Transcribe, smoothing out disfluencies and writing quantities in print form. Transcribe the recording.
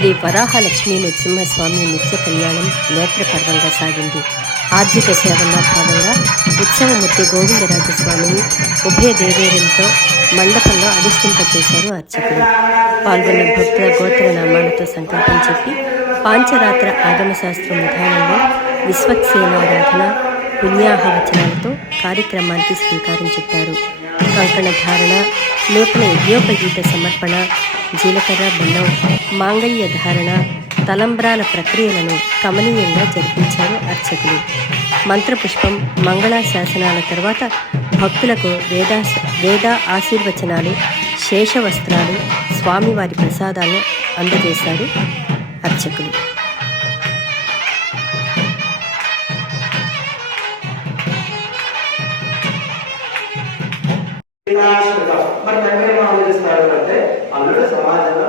శ్రీ వరాహలక్ష్మీ నృసింహస్వామి నిత్య కళ్యాణం నేత్రపర్వంగా సాగింది. ఆర్జిత సేవల్లో భాగంగా ఉత్సవమూర్తి గోవిందరాజస్వామిని ఉభయ దేవేరులతో మండపంలో అధిష్ఠింపచేశారు అర్చకులు. పాల్గొన్న భక్తుల గోత్రనామాలతో సంకల్పం చెప్పి పాంచరాత్ర ఆగమశాస్త్రం విధానంలో విశ్వక్సేనారాధన పుణ్యాహవచనాలతో కార్యక్రమానికి శ్రీకారం చుట్టారు. కంకణ ధారణ, నూతన యజ్ఞోపగీత సమర్పణ, జీలకర్ర బెల్లం, మాంగళ్య ధారణ, తలంబ్రాల ప్రక్రియలను కమనీయంగా జరిపించారు అర్చకులు. మంత్రపుష్పం, మంగళాశాసనాల తర్వాత భక్తులకు వేద ఆశీర్వచనాలు, శేషవస్త్రాలు, స్వామివారి ప్రసాదాలను అందజేశారు అర్చకులు. మరి ఆలోచిస్తారు అంటే అందులో సమాజంలో